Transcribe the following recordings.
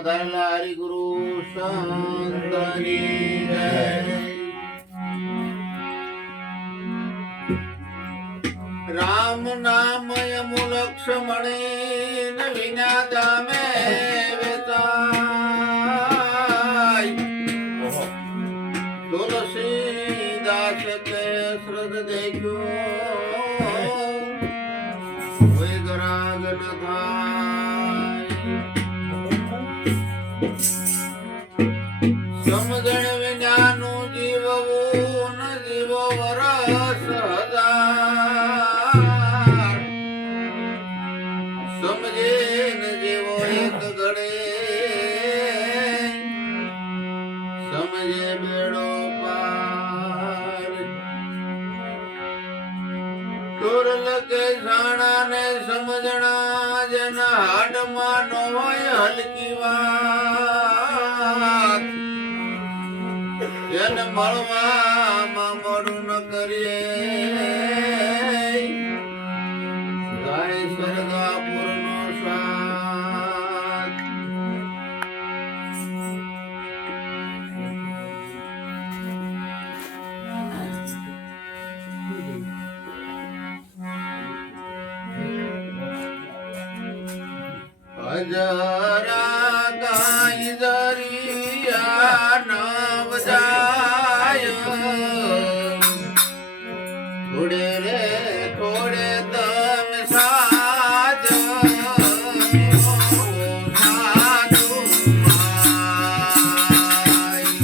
પધારેલા હરિગુરુ સંતની જય. રામ નામ યમુ લક્ષ્મણે વિના દામે વેચાય. તુલસીદાસ કે શ્રદ્ધ દેખ્યો વૈગરાગ ન થાય. સમજણ વિનાનું જીવવું ન જીવો વરસ હજાર. સમજે ન જીવો એક ઘડે સમજે બેડો પાર. તુરલ કે જાણા ને સમજણા જેના હાડમાં નો હોય હલકી વાત. જેને મળવામાં મોડું ન કરીએ ગાય સ્વર્ગાપુર નો સાથ. હજારા ગાય દરિયા નવ જાય. થોડે રે થોડે તમે સાજ સાધુ માય.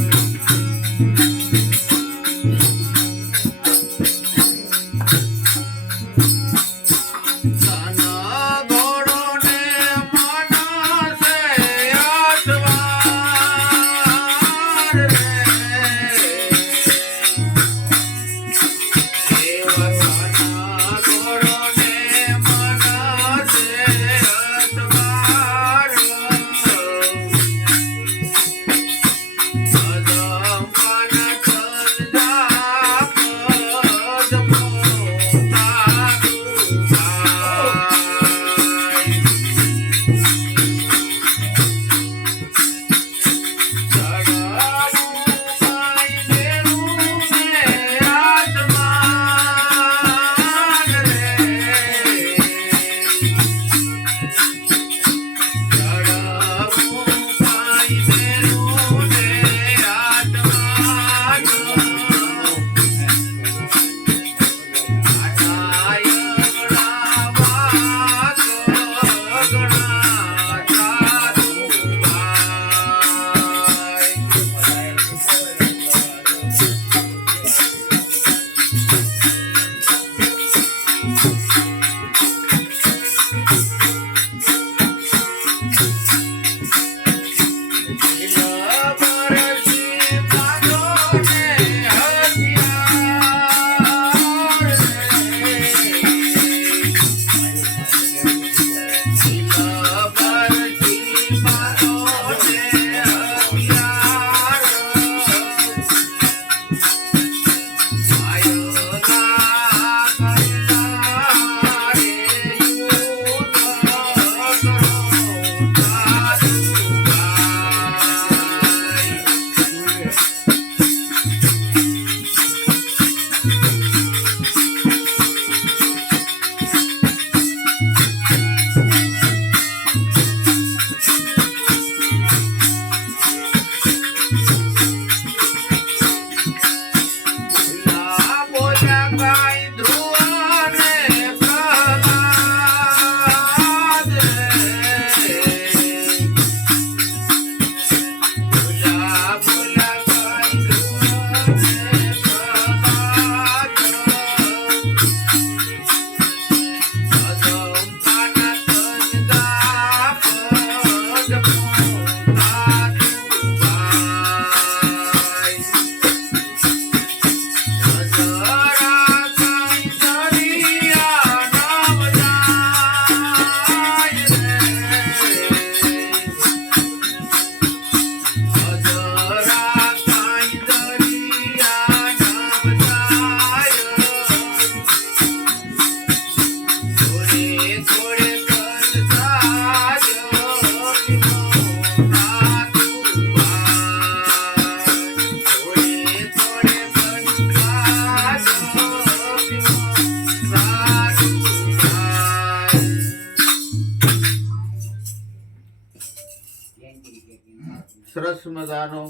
મજાનો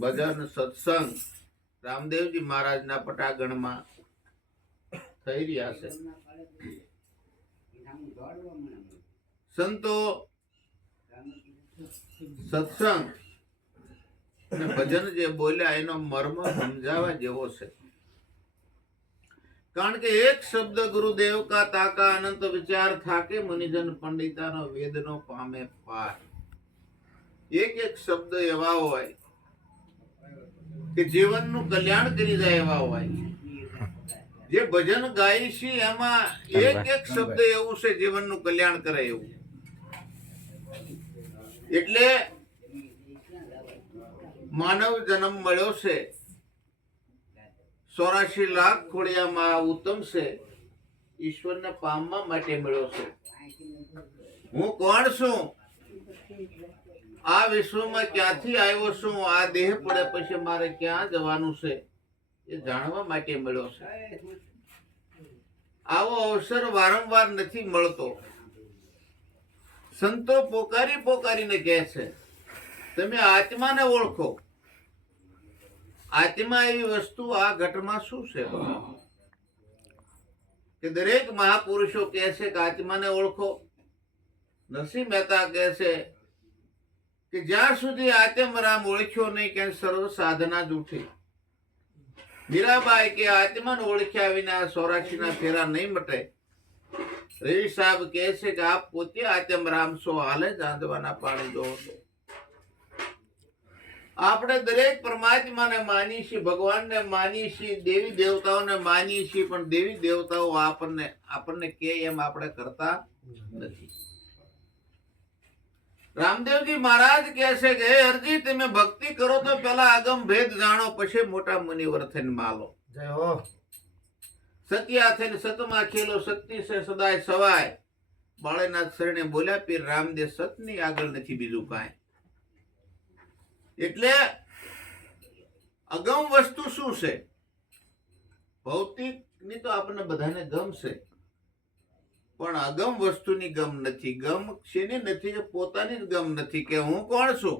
ભજન સત્સંગ રામદેવજી મહારાજના પટાગણમાં થઈ રહ્યા છે. સંતો સત્સંગ અને ભજન જે બોલ્યા એનો મર્મ સમજાવવા જેવો છે. કારણ કે એક શબ્દ ગુરુદેવ કા તાકા અનંત વિચાર થાકે મુનિજન પંડિતાનો વેદનો પામે પાર. એક એક શબ્દ એવા હોય કે જીવનનું કલ્યાણ કરી જાય એવા હોય. જે ભજન ગાય છે એમાં એક એક શબ્દ એવું છે જીવનનું કલ્યાણ કરે એવું. એટલે માનવ જન્મ મળ્યો છે 84 લાખ ખોડિયામાં ઉત્તમ છે. ઈશ્વરને પામવા માટે મળ્યો છે. હું કોણ છું, આ વિશ્વમાં ક્યાંથી આવ્યો છું, આ દેહ પડે પછી મારે ક્યાં જવાનું છે એ જાણવા માટે મળ્યો છે. આવો અવસર વારંવાર નથી મળતો. સંતો પોકારી પોકારીને કહે છે તમે આત્માને ઓળખો. આત્મા એવી વસ્તુ આ ઘટમાં શું છે કે દરેક મહાપુરુષો કહે છે કે આત્માને ઓળખો. નરસિંહ મહેતા કહે છે કે જ્યાં સુધી આત્મરામ ઓળખ્યો નહીં કે સર્વ સાધના જૂઠી. મીરાબાઈ કે આત્માને ઓળખ્યા વિના 84 ના ફેરા નહીં મટે. રવિ સાહેબ કહે છે કે આપ પોતે આત્મરામ છો, હાલે જાંદવાના પાણી દો. આપણે દરેક પરમાત્માને માનીએ છીએ, ભગવાનને માનીએ છીએ, દેવી દેવતાઓને માનીએ છીએ, પણ દેવી દેવતાઓ આપણને કે એમ આપણે કરતા નથી. રામદેવજી મહારાજ કહે છે કે હે અરજી તમે ભક્તિ કરો તો પેલા આગમ ભેદ જાણો, પછી મોટા મુનિવર થઈને માલો. જય હો. સત્યા થઈને સતમાં ખેલો, સત્ય છે સદાય સવાય. બાળેનાથ શરણે બોલ્યા પીર રામદેવ સતની આગળ નથી બીજું કાંઈ. એટલે અગમ વસ્તુ શું છે? ભૌતિક ની તો આપણને બધાને ગમશે, પણ અગમ વસ્તુની ગમ નથી. ગમ શેની નથી કે પોતાની જ ગમ નથી કે હું કોણ છું.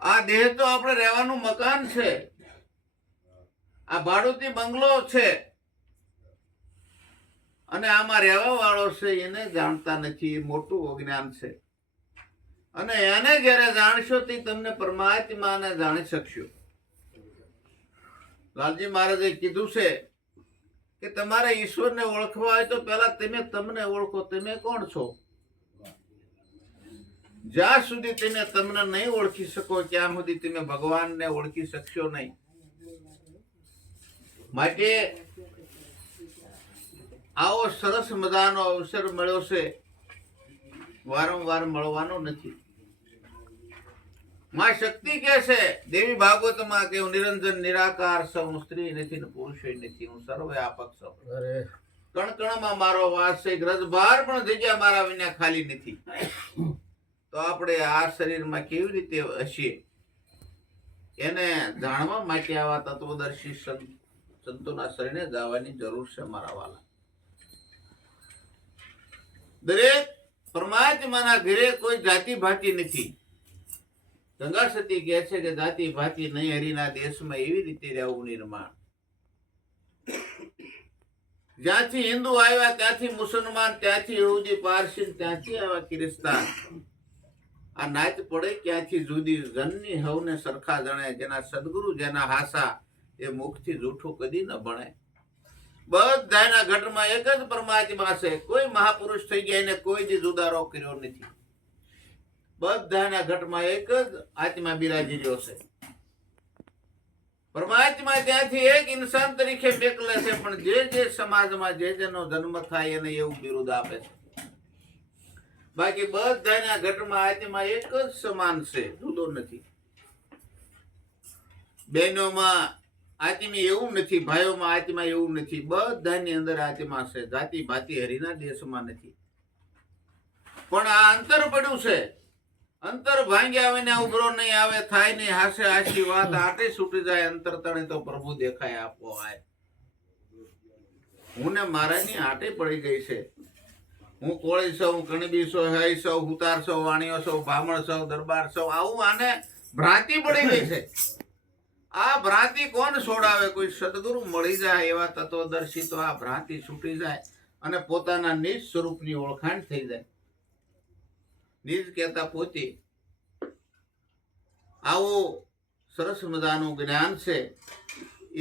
આ દેહ તો આપણે રહેવાનું મકાન છે, આ ભાડુતી બંગલો છે, અને આમાં રહેવા વાળો છે એને જાણતા નથી. એ મોટું અજ્ઞાન છે. અને એને જયારે જાણશો તે તમને પરમાત્માને જાણી શકશો. લાલજી મહારાજે કીધું છે કે તમારે ઈશ્વરને ઓળખવા હોય તો પહેલા તમે તમને ઓળખો. તમે કોણ છો? જ્યાં સુધી તમે તમને નહીં ઓળખી શકો ત્યાં સુધી તમે ભગવાનને ઓળખી શકશો નહીં. માટે આવો સરસ મજાનો અવસર મળ્યો છે, વારંવાર મળવાનો નથી. માં શક્તિ કે છે દેવી ભાગવતમાં કે હું નિરંજન નિરાકાર છું, સ્ત્રી નથી ને પુરુષ નથી, હું સર્વવ્યાપક છું. કણ કણમાં મારો વાસ છે, ગ્રજભાર પણ જગ્યા મારા વિના ખાલી નથી. તો આપણે આ શરીરમાં કેવી રીતે હશે એને જાણવા માટે આવા તત્વદર્શી સંતોના શરણે જવાની જરૂર છે મારા વાલા. દરેક પરમાત્માના ઘરે કોઈ જાતિ ભાતિ નથી. ગંગા સતી કહે છે કે જાતિ ભાતિ નહીં, હરિના દેશમાં એવી રીતે રહેવું નિર્માણ. જ્યાંથી હિન્દુ આવ્યા ત્યાંથી મુસલમાન, ત્યાંથી યહૂદી પારસી, ત્યાંથી આવ્યા કિરિસ્તાન. આ નાચ પડે ક્યાંથી જુદી, જનની હવને સરખા જણે. જેના સદગુરુ જેના હાસા એ મુખથી જૂઠું કદી ન ભણે. બધાના ઘટમાં એક જ પરમાત્મા છે. કોઈ મહાપુરુષ થઈ ગયા એને કોઈ દી જુદારો કર્યો નથી. બધાના ઘટમાં એક જ આત્મા બિરાજી રહ્યો છે. પરમાત્મા ત્યાંથી એક ઇન્સાન તરીકે બેકલે છે, પણ જે સમાજમાં જેનો જન્મ થાય એને એવું બિરુદ આપે છે. બાકી બધાના ઘટમાં આત્મા એક જ સમાન છે, જુદો નથી. બહેનોમાં આત્મી એવું નથી, ભાઈઓમાં આત્મા એવું નથી. બધાની અંદર આત્મા છે. જાતિ ભાતિ હરિના દેશમાં નથી. પણ આ અંતર પડ્યું છે. અંતર ભાંગ્યા વિના ઉભરો નહીં આવે, થાય નહીં હાસે હાસી વાત. આટે છૂટી જાય અંતર તણે તો પ્રભુ દેખાય આપો આય. હું ને મારાની આટે પડી ગઈ છે. હું કોળી સૌ, કણબી સૌ, હય સૌ, હુતાર સૌ, વાણીઓ સૌ, બ્રાહ્મણ સૌ, દરબાર સૌ, આવું આને ભ્રાંતિ પડી ગઈ છે. આ ભ્રાંતિ કોણ છોડાવે? કોઈ સદગુરુ મળી જાય એવા તત્વદર્શી તો આ ભ્રાંતિ છૂટી જાય અને પોતાના નિજ સ્વરૂપની ઓળખાણ થઈ જાય. નિજ કહેતા પોતે. આવું સરસ મજાનું જ્ઞાન છે.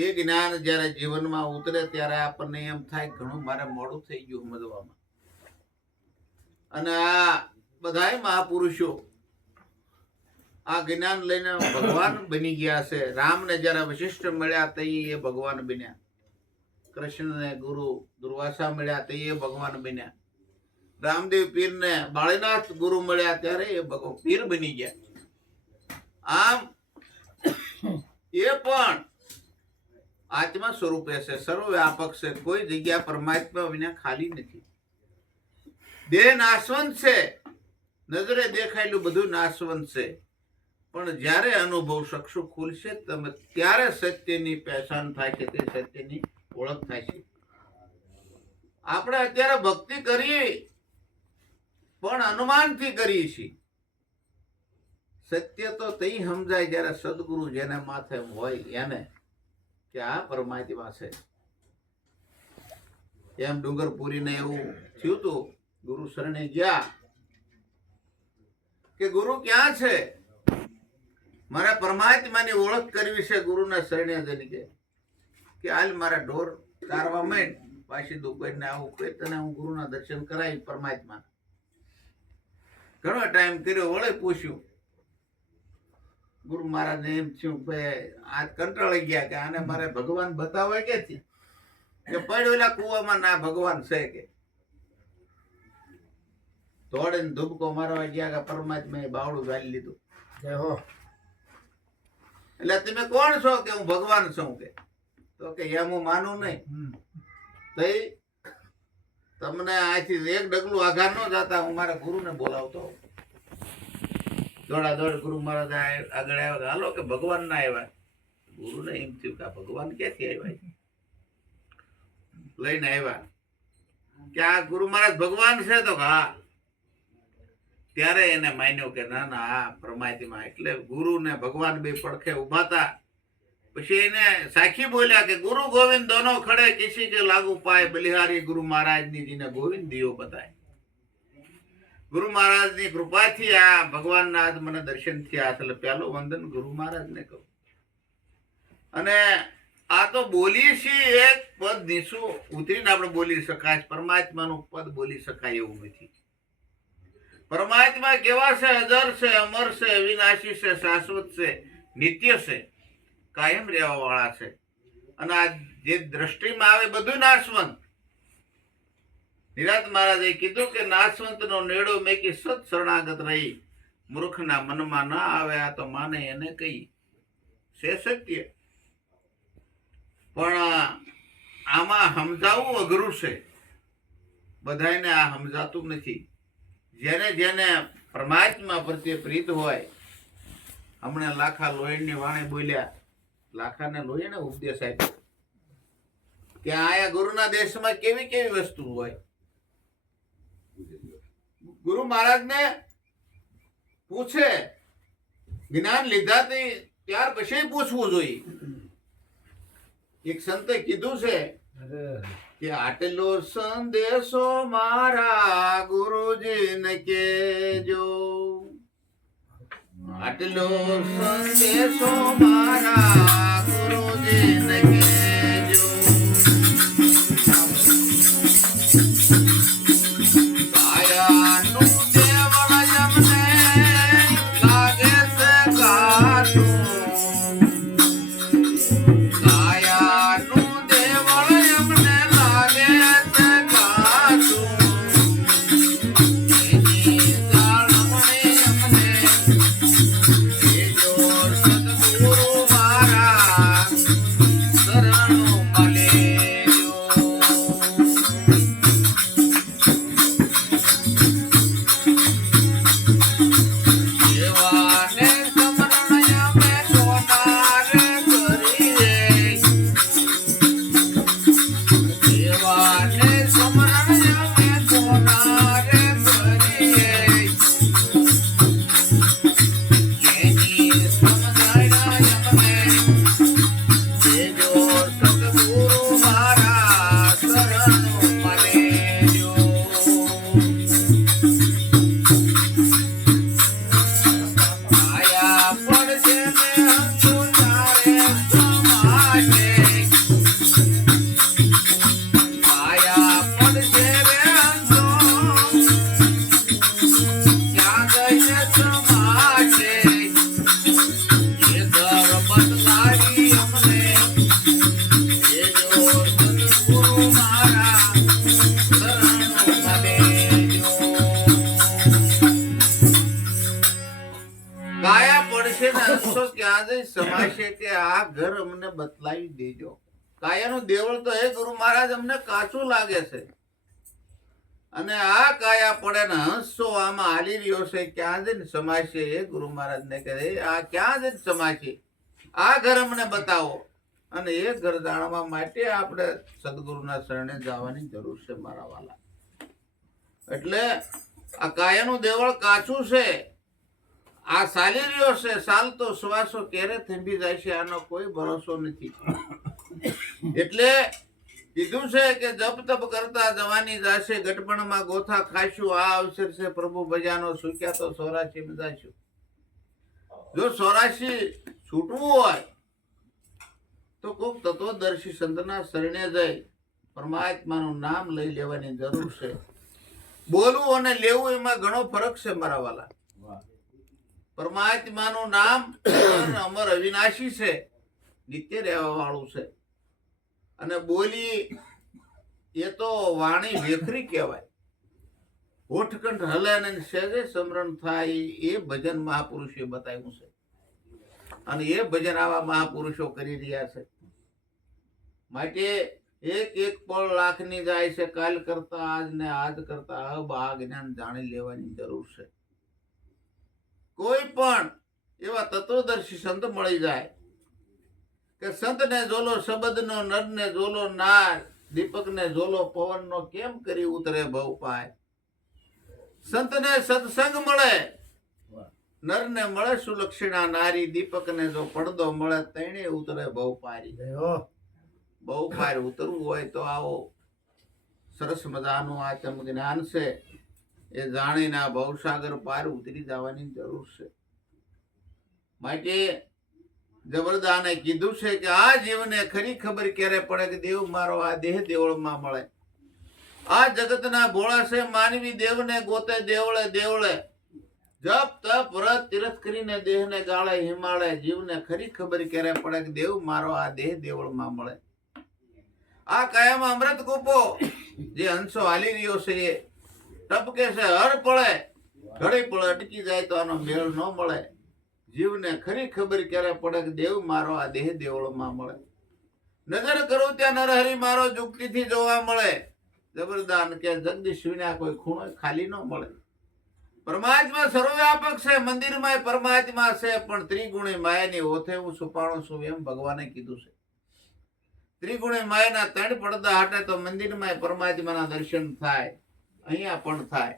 એ જ્ઞાન જ્યારે જીવનમાં ઉતરે ત્યારે આપણને એમ થાય ઘણું મારે મોડું થઈ ગયું સમજવામાં. અને આ બધાય મહાપુરુષો આ જ્ઞાન લઈને ભગવાન બની ગયા છે. રામને જયારે વશિષ્ઠ મળ્યા તે એ ભગવાન બન્યા. કૃષ્ણને ગુરુ દુર્વાસા મળ્યા તે એ ભગવાન બન્યા. રામદેવ પીરને બાળીનાથ ગુરુ મળ્યા ત્યારે એ ભગવાન પીર બની ગયા. આમ એ પણ આત્મા સ્વરૂપે છે, સર્વવ્યાપક છે. કોઈ જગ્યા પરમાત્મા વિના ખાલી નથી. દેહ નાશવંત છે, નજરે દેખાયેલું બધું નાશવંત છે. પણ જ્યારે અનુભવ ચક્ષુ ખુલશે તમે ત્યારે સત્યની પહેચાન થાય છે, તે સત્યની ઓળખ થાય છે. આપણે અત્યારે ભક્તિ કરીએ પણ અનુમાનથી કરીએ છીએ. સત્ય તો તઈ સમજાય જ્યારે સદગુરુ જેને માથે હોય એને કે આ પરમાત્મા છે. એમ ડુંગરપુરીને એવું થયું હતું. ગુરુ શરણે ગયા કે ગુરુ ક્યાં છે? મારા પરમાત્માની ઓળખ કરવી છે. ગુરુના શરણે જઈને કે હાલ મારા ઢોર ચારવા માંડ, પાછી દુપહેરને આવું કહી તને હું ગુરુના દર્શન કરાવી પરમાત્મા. ઘણો ટાઈમ કર્યો, વળે પૂછ્યું. ગુરુ મહારાજને એમ થયું આ કંટાળી ગયા કે આને મારે ભગવાન બતાવે ક્યાંથી? કે પડ્યો એલા કુવામાં ના ભગવાન છે કે. દોડીને ધુબકો મારવા ગયા કે પરમાત્માએ બાવડું ગાલી લીધું. એટલે તમે કોણ છો? કે હું ભગવાન છું. કે તો કે એમ હું માનું નહીં. તઈ તમને આથી એક ડગલું આઘાર ન જતા હું મારા ગુરુને બોલાવતો. દોડા દોડ ગુરુ મહારાજ આગળ આવ્યા. હાલો કે ભગવાન ના આવ્યા. ગુરુને એમ થયું કે ભગવાન ક્યાંથી આવ્યા? લઈને આવ્યા કે આ ગુરુ મહારાજ ભગવાન છે? તો હા. ત્યારે એને માન્યો કે ના ના આ પરમાત્મા. એટલે ગુરુ ને ભગવાન બે પડખે ઉભા હતા. પછી એને સાખી બોલ્યા કે ગુરુ ગોવિંદ દોનો ખડે કિસી કે લાગુ પાય, બલિહારી ગુરુ મહારાજ ની જીને ગોવિંદ દિયો બતાય. ગુરુ મહારાજ ની કૃપાથી આ ભગવાન ના આજ મને દર્શન થયા. એટલે પહેલો વંદન ગુરુ મહારાજ ને કહું. અને આ તો બોલી છીએ એક પદ નીચું ઉતરીને આપણે બોલી શકાય. પરમાત્માનું પદ બોલી શકાય એવું નથી. પરમાત્મા કેવા છે? અજર છે, અમર છે, અવિનાશી છે, શાશ્વત છે, નિત્ય છે, કાયમ રહેવા વાળા છે. અને આ જે દ્રષ્ટિમાં આવે બધું નાશવંત. નિરાત મહારાજે કીધું કે નાશવંત નો નેડો મેકી સત શરણાગત રહી, મૂર્ખના મનમાં ના આવે આ તો માને એને કહી. છે સત્ય. પણ આમાં સમજાવવું અઘરું છે. બધાને આ સમજાતું નથી. જેને જેને પરમાત્મા પ્રત્યે પ્રીત હોય. હમણાં લાખા લોહીની વાણી બોલ્યા. લાખાને લોહીને ઉપદેશ આપ્યો કે આયા ગુરુના દેશમાં કેવી કેવી વસ્તુ હોય. ગુરુ મહારાજને પૂછે, જ્ઞાન લીધા ત્યાર પછી પૂછવું જોઈએ. એક સંતે કીધું છે કે આટલો સંદેશો મારા ગુરુજીને કેજો. આટલો સંદેશો મારા ગુરુજીને કેજો. કાયાનું દેવળ એમને લાગે છે ગાઢું. કાયાનું દેવળ એમને લાગે છે ગાઢું. એની જાળવણી એમને સદગુરુ મારા શરણ ક્યાં જઈ સમાશે કે આ ઘર અમને બતલાવી દેજો. કાયાનું દેવળ તો હે ગુરુ મહારાજ અમને કાચું લાગે છે, અને આ કાયા પડે ને હંસો આમાં હાલી રહ્યો છે, ક્યાં જઈને સમાશે? એ ગુરુ મહારાજ ને કહે આ ક્યાં જઈને સમાશે? આ ઘર અમને બતાવો. અને એ ઘર જાણવા માટે આપણે સદગુરુના શરણે જવાની જરૂર છે મારા વાલા. એટલે આ કાયાનું દેવળ કાચું છે, આ ચાલી રહ્યો છે, ચાલતો શ્વાસો ક્યારે થંભી જાય છે આનો કોઈ ભરોસો નથી. એટલે કીધું છે કે જપ તપ કરતા જવાની જાશે, ગટપણમાં ગોથા ખાશું, આ અવસર છે પ્રભુ ભજાનો, સુખ્યા તો 84 બજાશું. જો 84 છૂટવું હોય તો કોક તત્વદર્શી સંતના શરણે જઈ પરમાત્માનું નામ લઈ લેવાની જરૂર છે. બોલવું અને લેવું એમાં ઘણો ફરક છે મારા વાલા. પરમાત્માનું નામ અમર અવિનાશી છે, નિત્ય રહેવા વાળું છે. અને બોલી એ તો વાણી વેખરી કહેવાય. હોઠકંઠ હલે અને સહેજે સમરણ થાય, એ ભજન મહાપુરુષે બતાવ્યું છે. અને એ ભજન આવા મહાપુરુષો કરી રહ્યા છે. માટે એક એક પળ લાખની જાય છે, કાલ કરતા આજ ને આજ કરતા અબ આ જ્ઞાન જાણી લેવાની જરૂર છે. કોઈ પણ એવા તત્વદર્શી સંત મળી જાય કે સંતને જોલો શબ્દનો, નરને જોલો નાર, દીપકને જોલો પવનનો, કેમ કરી ઉતરે ભવ પાય. સંતને સત્સંગ મળે, નરને મળે સુલક્ષણા નારી, દીપકને જો પડદો મળે તેણે ઉતરે ભવ પારી. બહુ પાર ઉતરવું હોય તો આવો સરસ મજાનું આ ચમ જ્ઞાન છે, એ જાણીને આ ભવસાગર પાર ઉતરી જવાની જરૂર છે. માટે જબરદાને કીધું છે કે આ જીવને ખરી ખબર ક્યારે પડે કે દેવ મારો આ દેહ દેવળમાં મળે. આ જગતના ભોળા છે માનવી, દેવને ગોતે દેવળે દેવળે, જપ તપ વ્રત તીર્થ કરીને દેહને ગાળે હિમાળે. જીવને ખરી ખબર ક્યારે પડે કે દેવ મારો આ દેહ દેવળમાં મળે. આ કાયામાં અમૃત કૂપો જે હંસો હાલી રહ્યો છે, એ ટપકે છે હર પળે, ઘડી પળે અટકી જાય તો આનો મેળ ન મળે. જીવને ખરી ખબર ક્યારે પડે કે દેવ મારો આ દેહ દેવળમાં મળે. નજર કરું ત્યાં નરહરી મારો જુગતીથી જોવા મળે. જબરદાન કે જગદીશ વિના કોઈ ખૂણો ખાલી ન મળે. પરમાત્મા સર્વવ્યાપક છે, મંદિરમાં પરમાત્મા છે, પણ ત્રિગુણી માયાની ઓથે હું છુપાણો છું એમ ભગવાને કીધું છે. ત્રિગુણી માયાના 3 પડદા હાટે તો મંદિરમાં પરમાત્માના દર્શન થાય, અહીંયા પણ થાય.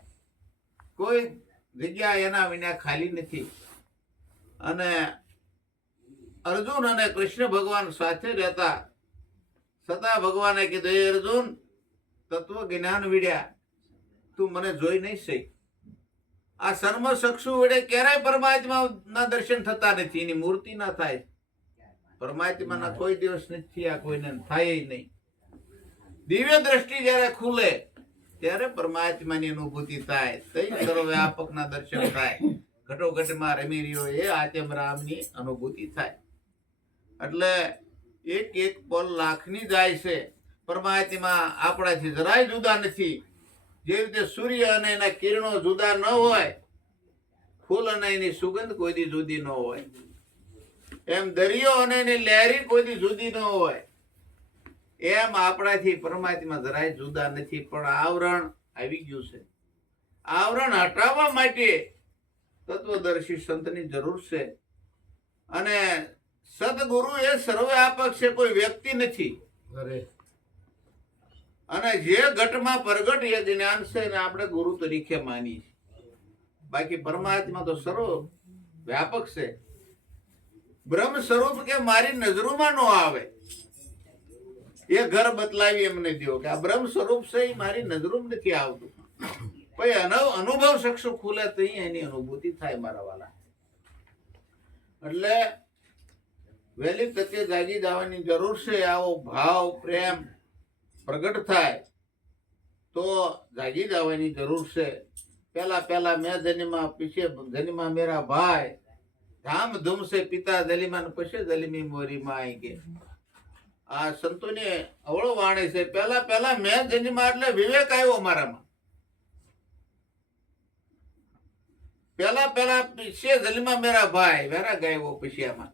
કોઈ જગ્યા એના વિના ખાલી નથી. અને અર્જુન અને કૃષ્ણ ભગવાન સાથે રહેતા છતાં ભગવાને કીધું, હે અર્જુન, તત્વ જ્ઞાન વિડ્યા, તું મને જોઈ નહીં શકી. આ સર્મ ચક્ષુ વડે ક્યારેય પરમાત્મા ના દર્શન થતા નથી, એની મૂર્તિ ના થાય. પરમાત્માના કોઈ દિવસ નથી થયા, કોઈને થાય નહીં. દિવ્ય દ્રષ્ટિ જયારે ખુલે ત્યારે પરમાત્માની અનુભૂતિ થાય, તઈ સર્વવ્યાપકના દર્શન થાય. ઘટોઘટમાં રમી રહ્યો એ આત્મ રામની અનુભૂતિ થાય. એટલે એક એક પલ લાખની જાય છે. પરમાત્મા આપણાથી જરાય જુદા નથી. જે રીતે સૂર્ય અને એના કિરણો જુદા ન હોય, ફૂલ અને એની સુગંધ કોઈ દી જુદી ન હોય, એમ દરિયો અને એની લહેરી કોઈ દી જુદી ન હોય, એમ આપણાથી પરમાત્મા જરાય જુદા નથી. પણ આવરણ આવી ગયું છે. આવરણ હટાવવા માટે તત્વદર્શી સંતની જરૂર છે. અને સદગુરુ એ સર્વવ્યાપક છે, કોઈ વ્યક્તિ નથી. અને જે ઘટમાં પ્રગટ એ જ્ઞાન છે ને આપણે ગુરુ તરીકે માની છે. બાકી પરમાત્મા તો સર્વ વ્યાપક છે. બ્રહ્મ સ્વરૂપ કે મારી નજરોમાં ન આવે એ ઘર બતલાવી એમને દો કે આ બ્રહ્મ સ્વરૂપ છે, એ મારી નજરોમાં નથી આવતું. પછી અનુભવ ચક્ષુ ખુલે તો એની અનુભૂતિ થાય મારા વાલા. એટલે વહેલી તકે જાગી જવાની જરૂર છે. આવો ભાવ પ્રેમ પ્રગટ થાય તો જાગી જવાની જરૂર છે. પહેલા મેં જન્મા, પીછે જન્મા મેરા ભાઈ, ધામ ધૂમ સે પિતા જલીમાન પછી જલીમી મોરી માં. કે આ સંતોને અવળો વાણી છે. પહેલા મેં જન્મા એટલે વિવેક આવ્યો મારામાં. પહેલા પીછે જન્મા મેરા ભાઈ, વેરા ગાયો પછી આમાં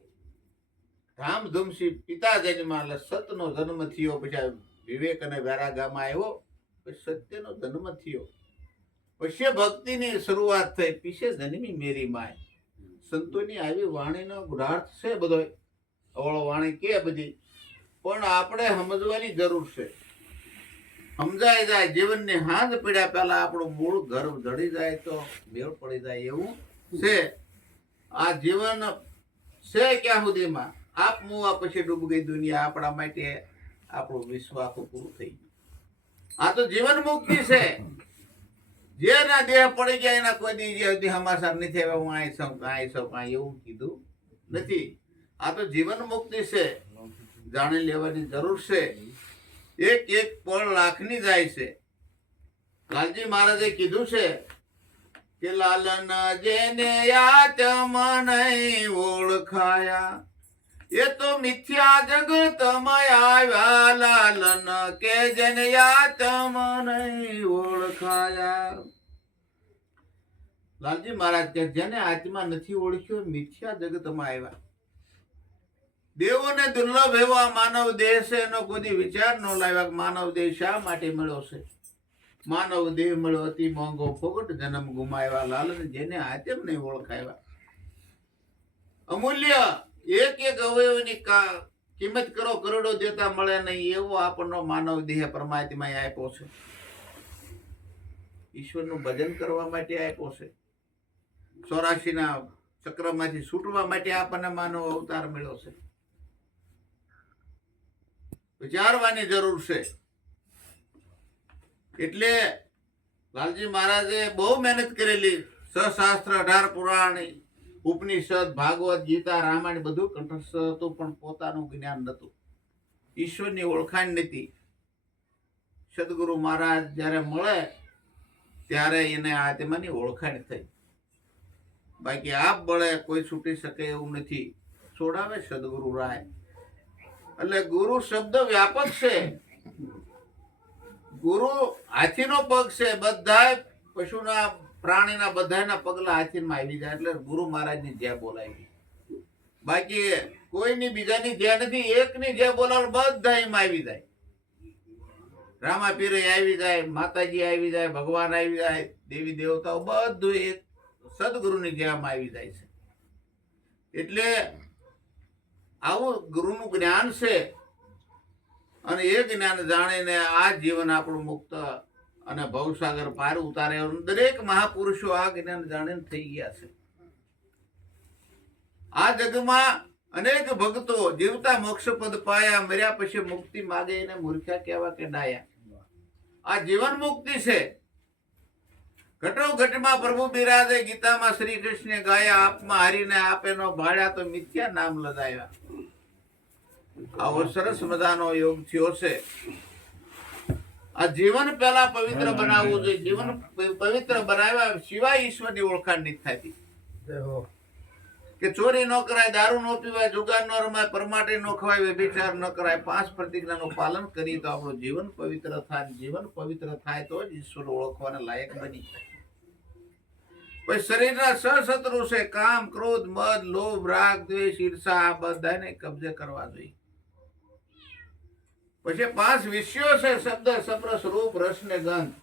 ધામધૂમથી પિતા જન્મા એટલે સતનો જન્મ થયો, પછી વિવેક અને વૈરાગામાં આવ્યો, પછી સત્યનો જન્મ થયો, પછી ભક્તિની શરૂઆત થઈ, પીછે જન્મી મેરી માય. સંતોની આવી વાણીનો ગુણાર્થ છે બધો, અવળો વાણી કે બધી, પણ આપણે સમજવાની જરૂર છે. સમજાઈ જાય જીવનની હાંજ પીડ્યા પહેલા આપણું મૂળ ગર્ભ જડી જાય તો મેળ પડી જાય એવું છે. આ જીવન છે ક્યાં સુધીમાં, આપ મુવા પછી ડૂબ ગઈ દુનિયા, આપણા માટે આપણું વિશ્વ આખું પૂરું થઈ ગયું. આ તો જીવન મુક્તિ છે. જેના દેહ પડી ગયા એના કોઈ દી સમાચાર નથી આવ્યા, હું અહીં છું કાંઈ એવું કીધું નથી. આ તો જીવન મુક્તિ છે, જાણી લેવાની જરૂર છે. એક એક પળ લાખની જાય છે. લાલજી મહારાજે કીધું છે કે લાલન જેને આત્મ નહીં ઓળખાયા, એ તો મિથ્યા જગતમાં આવ્યા. લાલન કે જેને આત્મ નહીં ઓળખાયા. લાલજી મહારાજ કે જેને આત્મા નથી ઓળખ્યો મિથ્યા જગતમાં આવ્યા. દેવોને દુર્લભ એવો આ માનવ દેહ છે, એનો કોઈ વિચાર ન લાવ્યા માનવ દેહ શા માટે મળ્યો છે. માનવ દેહ મળ્યો અતિ મોંઘો ફોગટ, જન્મ ગુમાવ્યા. લાલન જેને આત્મ નહીં ઓળખાવ્યા. અમૂલ્ય એક એક અવયવની કિંમત કરો કરોડો દેતા મળે નહીં એવો આપણનો માનવ દેહ પરમાત્માએ આપ્યો છે. ઈશ્વરનું ભજન કરવા માટે આપ્યો છે. 84ના ચક્રમાંથી છૂટવા માટે આપણને માનવ અવતાર મળ્યો છે. વિચારવાની જરૂર છે. એટલે લાલજી મહારાજે બહુ મહેનત કરેલી. 6 શાસ્ત્ર, 18 પુરાણ, ઉપનિષદ, ભાગવત, ગીતા, રામાયણ બધું કંઠસ્થ હતું, પણ પોતાનું જ્ઞાન નતું, ઈશ્વરની ઓળખાણ નથી. સદગુરુ મહારાજ જયારે મળે ત્યારે એને આત્માની ઓળખાણ થઈ. બાકી આપ બળે કોઈ છૂટી શકે એવું નથી. છોડાવે સદગુરુ રાય. એટલે ગુરુ શબ્દ વ્યાપક છે. ગુરુ હાથીનો પગ છે. બધા પશુના પ્રાણીના બધાના પગલા હાથીમાં આવી જાય એટલે ગુરુ મહારાજની જય બોલાવી. બાકી કોઈની બીજાની જય નથી, એકની જય બોલાવ બધા એમાં આવી જાય. રામા પીરે આવી જાય, માતાજી આવી જાય, ભગવાન આવી જાય, દેવી દેવતાઓ બધું એક સદગુરુની જયમાં આવી જાય છે. એટલે આવું ગુરુનું જ્ઞાન છે. અને એ જ્ઞાન જાણીને આ જીવન આપણું મુક્ત અને ભવસાગર પાર ઉતારે. દરેક મહાપુરુષો આ જ્ઞાન જાણીને થઈ ગયા છે. આ જગમાં અનેક ભક્તો જીવતા મોક્ષ પદ પાયા, મર્યા પછી મુક્તિ માગે એને મૂર્ખ્યા કહેવા કે ડાયા. આ જીવન મુક્તિ છે. ઘટો ઘટમાં પ્રભુ બિરાજે, ગીતામાં શ્રી કૃષ્ણે ગાયા, આપમાં હરીને આપે નો ભાડ્યા, તો મિથ્યા નામ લદાવ્યા. આવો સરસ મજાનો યોગ થયો છે. આ જીવન પહેલા પવિત્ર બનાવવું જોઈએ. જીવન પવિત્ર બનાવ્યા સિવાય ઈશ્વરની ઓળખાણ નથી થતી. કે ચોરી ન કરાય, દારૂ ન પીવાય, જુગાર ન રમાય, પરમાટે ન ખવાય, વ્યભિચાર ન કરાય. 5 પ્રતિજ્ઞાનું પાલન કરી તો આપણું જીવન પવિત્ર થાય. જીવન પવિત્ર થાય તો જ ઈશ્વર ઓળખવાના લાયક બની. પછી શરીરના સશત્રુ છે કામ, ક્રોધ, મદ, લોભ, રાગ, દ્વેષ, ઈર્ષા. આ બધાને કબજે કરવા જોઈએ. પછી 5 વિષયો છે શબ્દ, સ્પર્શ, રૂપ, રસ ને ગંધ.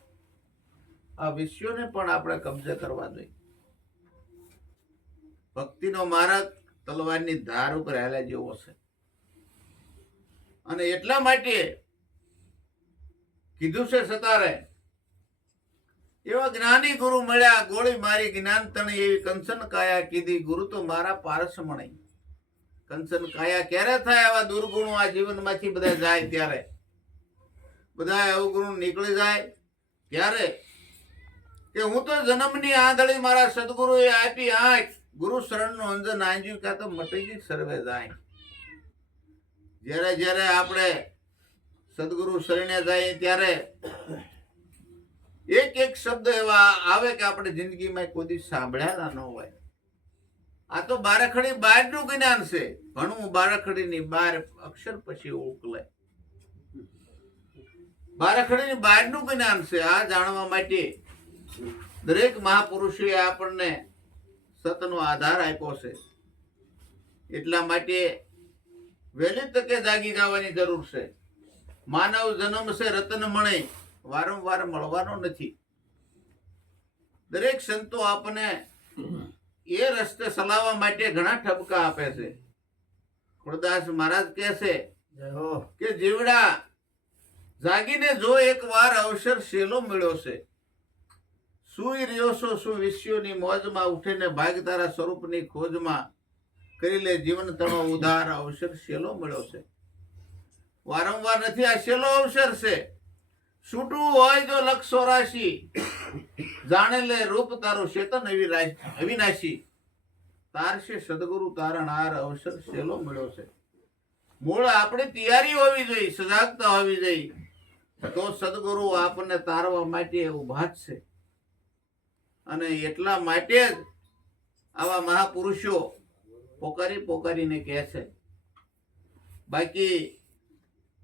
આ વિષયોને પણ આપણે કબજે કરવા જોઈએ. ભક્તિનો માર્ગ તલવારની ધાર ઉપર હાલ્યા જેવો છે. અને એટલા માટે કીધું છે સતારે, એવા જ્ઞાની ગુરુ મળ્યા, ગોળી મારી જ્ઞાન તણી, એવી કંચન કાયા કીધી, ગુરુ તો મારા પારસ મણાઈ. કંચન કાયા ક્યારે થાય? આવા દુર્ગુણો આ જીવનમાંથી બધા જાય ત્યારે. બધા અવગુણ નીકળી જાય ત્યારે કે હું તો જન્મની આંધળી મારા સદગુરુએ આપી આંખ, ગુરુ શરણનું અંજન આંજ્યું ક્યાં તો મટી ગઈ સર્વે જાય. જ્યારે જ્યારે આપણે સદગુરુ શરણે જાય ત્યારે એક એક શબ્દ એવા આવે કે આપણે જિંદગીમાં કોઈ દિવસ સાંભળ્યા ન હોય. આ તો બારાખડી બહારનું જ્ઞાન છે. ભણવું બારાખડીની બહાર, અક્ષર પછી ઉકલે. બારાખડીની બહારનું જ્ઞાન છે. આ જાણવા માટે દરેક મહાપુરુષોએ આપણને સતનો આધાર આપ્યો છે. એટલા માટે વહેલી તકે જાગી જવાની જરૂર છે. માનવ જન્મ છે રતન મણે, વારંવાર મળવાનો નથી. દરેક સંતો આપણને એ રસ્તે ચલાવવા માટે ઘણા ઠપકા આપે છે. ખુરદાસ મહારાજ કહે છે કે જીવડા જાગીને જો એક વાર અવસર શેલો મળ્યો છે, સુઈ રહ્યો છો શું વિશ્વની મોજમાં, ઉઠીને ભાગ તારા સ્વરૂપની ખોજમાં, કરી લે જીવન તણો ઉધાર, અવસર શેલો મળ્યો છે. વારંવાર નથી, આ શેલો અવસર છે. છૂટું હોય જો લક્ષ 84, જાણે લે રૂપ તારું ચેતન અવિનાશી, તારશે સદગુરુ તારણહાર, અવસર શેલો મળ્યો છે. મૂળ આપણી તૈયારી હોવી જોઈએ, સજાગતા હોવી જોઈએ, તો સદગુરુ આપણને તારવા માટે ઉભા જ છે. અને એટલા માટે જ આવા મહાપુરુષો પોકારીને કહે છે. બાકી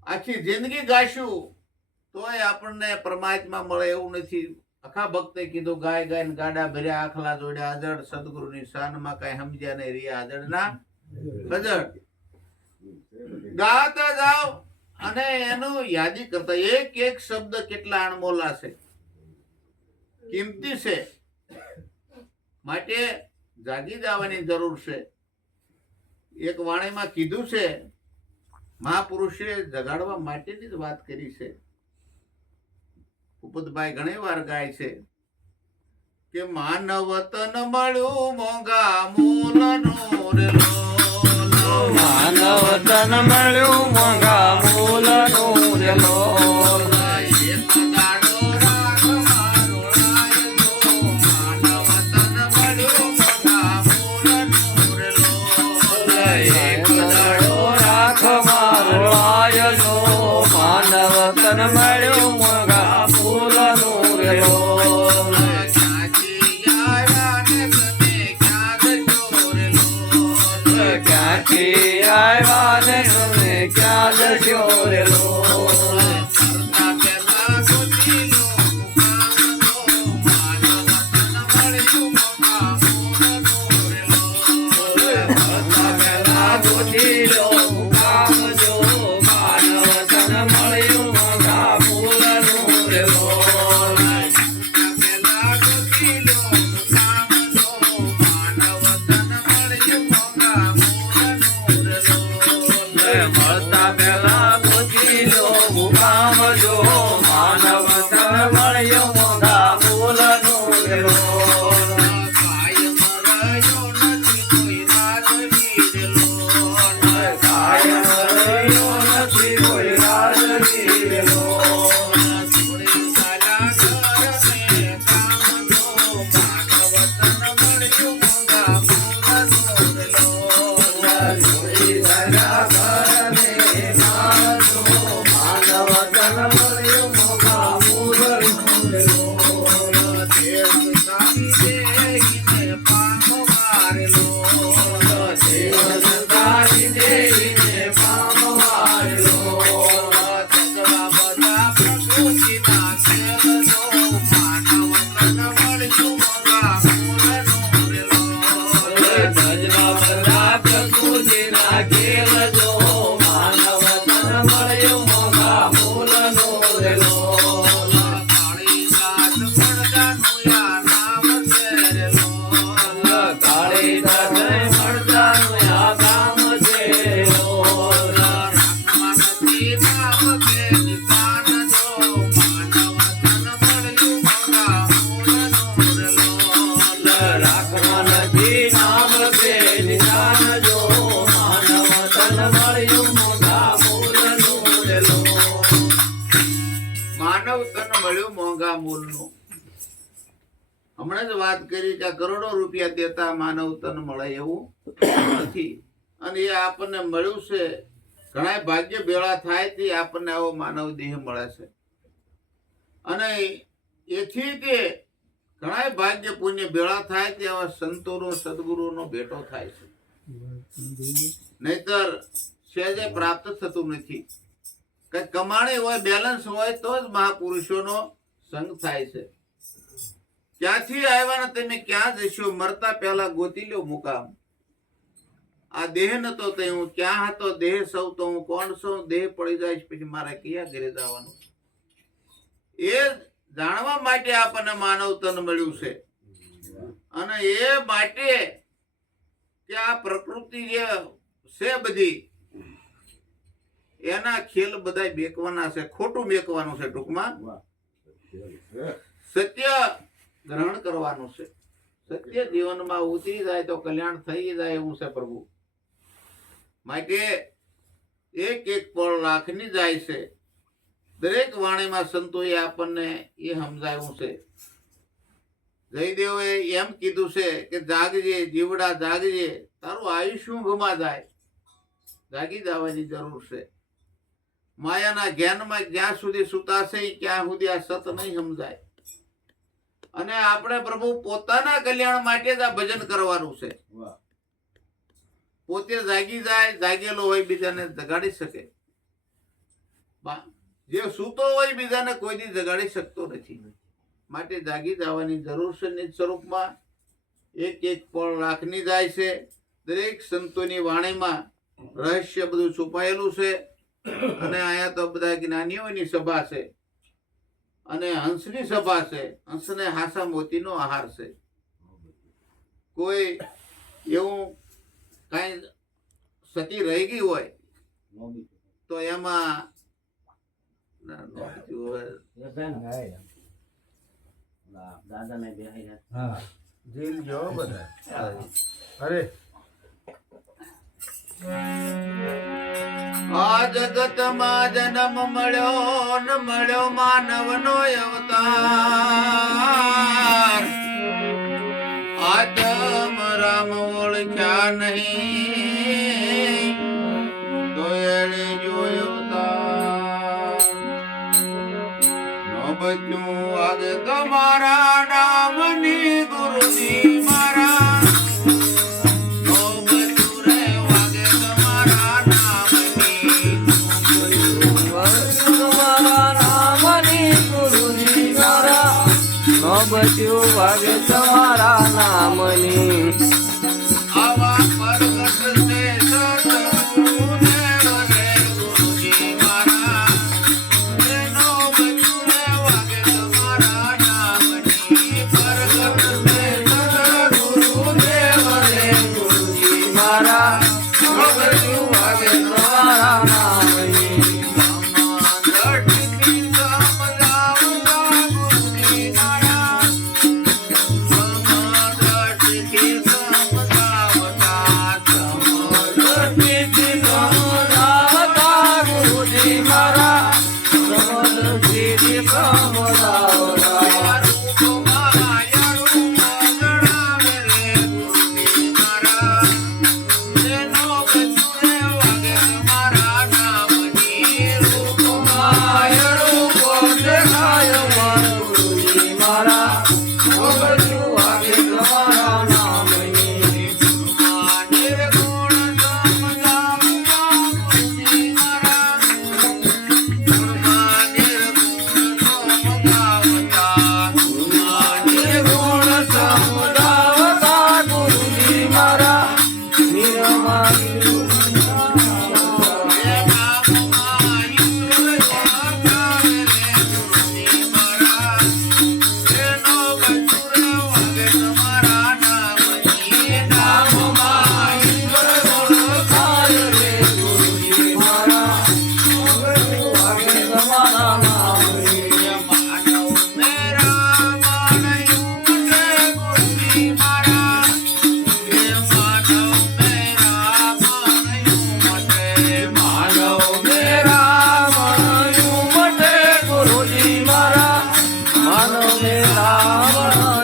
આખી જિંદગી ગાશું તોય આપણને પરમાત્મા મળે એવું નથી. આખા ભક્તે કીધું ગાય ગાયને ગાડા ભર્યા, આખલા જોડ્યા અજડ, સદગુરુની શાનમાં કઈ સમજ્યા નહીં, રહ્યા અજડના અજડ. ગાતા જાઓ અને એનું યાદી કરતા, એક એક શબ્દ કેટલા અણમોલા છે, કિંમતી છે. માટે જાગી જવાની જરૂર છે. એક વાણીમાં કીધું છે, મહાપુરુષે જગાડવા માટેની જ વાત કરી છે. ભૂપતભાઈ ઘણી વાર ગાય છે કે માનવ તન મળ્યું મોંઘા મૂલનું રે લોલ, માનવ તન મળ્યું મોંઘા મૂલનું રે લોલ. એક દાડો રાખ મારો રાયજો, માનવ તન મળ્યું મોંઘા મૂલનું રે લોલ. એક દાડો રાખ મારો આયલો, માનવ તન મળ્યું મોંઘા મૂલનું રે લોલ. ક્યાંથી આવ્યા ને તમે ક્યાં જશો રે લોલ. ક્યાંથી આવ્યા ને તમે ક્યાં જશો રે લોલ. કરતા પહેલા ગોતી લો મુકામ જો, માનવ તન મળ્યું મોંઘા મૂલનું રે લોલ. કરતા પહેલા ગોતી લો કામ જો, માનવ તન મળ્યું મોંઘા મૂલનું રે લોલ. મળતા પહેલા ગોતી લો મુકામ જો, માનવ તન મળ્યું મોંઘા મૂલનું રે લોલ. કાયમ રહ્યો નથી કોઈ રાજવી રે લોલ. કાયમ રહ્યો નથી કોઈ રાજવી રે લોલ. છોડી સારા ઘરને કામ જો, માનવ તન મળ્યું મોંઘા મૂલનું રે લોલ. છોડી સારા ઘરને કામ જો, માનવ તન મળ્યું મોંઘા મૂલનું રે લોલ. દેવ સારી દેહીને પામવા રે લોલ. દેવ સારી દેહીને પામવા રે લોલ. જગવા બધા પ્રકૃતિના ખેલ જો, માનવ તન મળ્યું મોંઘા મૂલનું રે લોલ. જગવા બધા પ્રકૃતિના ખેલ જો, માનવ તન મળ્યું મોંઘા મૂલનું રે લોલ. કાળીદાસ મળદાનું યા નામ છે રે લોલ. કાળીદાસ મળદાનું યા નામ છે રે લોલ. રાખવા નથી નામ કે નિશાન જો, માનવ તન મળ્યું મોંઘા મૂલનું રે લોલ. રાખવા નથી નામ કે નિશાન જો, માનવ તન મળ્યું મોંઘા મૂલનું રે લોલ. માનવ તન મળ્યું મોંઘા મૂલનું. હમણાં જ વાત કરી કે કરોડો રૂપિયા દેતા માનવ તન મળે એવું નથી. અને એ આપણને મળ્યું છે. ઘણા ભાગ્ય ભેળા થાય તે આપણને આવો માનવ દેહ મળે છે. અને એથી તે ઘણા ભાગ્ય પુણ્ય ભેળા થાય તે આવા સંતોનો સદગુરુનો ભેટો થાય છે. નહીતર સહેજે પ્રાપ્ત થતું નથી. કઈ કમાણી હોય, બેલેન્સ હોય તો જ મહાપુરુષોનો સંગ થાય છે. ક્યાંથી આવ્યા ને તમે ક્યાં જશો, મરતા પહેલા ગોતી લો મુકામ. આ દેહ નતો તે હું ક્યાં હતો, દેહ સૌ તો હું કોણ છું, દેહ પડી જાય છે પછી મારે કયા ઘરે જવાનું. એ જાણવા માટે આપણને માનવ તન મળ્યું છે. અને એ માટે કે આ પ્રકૃતિ જે છે બધી એના ખેલ બધા બેકવાના છે, ખોટું બેકવાનું છે. ટૂંકમાં સત્ય ગ્રહણ કરવાનું છે. સત્ય જીવનમાં ઉતરી જાય તો કલ્યાણ થઈ જાય એવું છે પ્રભુ. માટે એક એક પળ લાખની જાય છે. દરેક વાણીમાં સંતોએ આપણને એ સમજાયું છે. જયદેવે એમ કીધું છે કે જાગજે જીવડા જાગજે, તારું આયુષ્ય ગમા જાય. જાગી જવાની જરૂર છે. માયાના જ્ઞાનમાં જ્યાં સુધી સુતાશે ત્યાં સુધી આ સત નહીં સમજાય. અને આપણે પ્રભુ પોતાના કલ્યાણ માટે જ આ ભજન કરવાનું છે. પોતે જાગી જાય, જાગેલો હોય બીજાને જગાડી શકે. જે સૂતો હોય બીજાને કોઈ દી જગાડી શકતો નથી. માટે જાગી જવાની જરૂર છે. નિજ સ્વરૂપમાં એક એક પળ રાખની જાય છે. દરેક સંતોની વાણીમાં રહસ્ય બધું છુપાયેલું છે. અને અહીંયા તો બધા જ્ઞાનીઓની સભા છે અને હંસની સભા છે. હંસને હાસા મોતીનો આહાર છે. કોઈ એવું કઈ સતી રહી ગઈ હોય તો એમાં આ જગતમાં જન્મ મળ્યો ન મળ્યો માનવનો અવતાર. આત્મ રામ ઓળખ્યા નહીં તો એને જોયો અવતાર. ન બચ્યું આગે તમારા નામની ગુરુજી મારા. બચ્યું વાગે તમારા નામની. આવા પરગટ છે સતગુરુદેવ રે ગુરુજી મારા. એનો બચ્યું રે વાગે તમારા નામની. પરગટ છે સતગુરુદેવ રે ગુરુજી મારા. એનો બચ્યું વાગે તમારા નામની. માનવ મેરા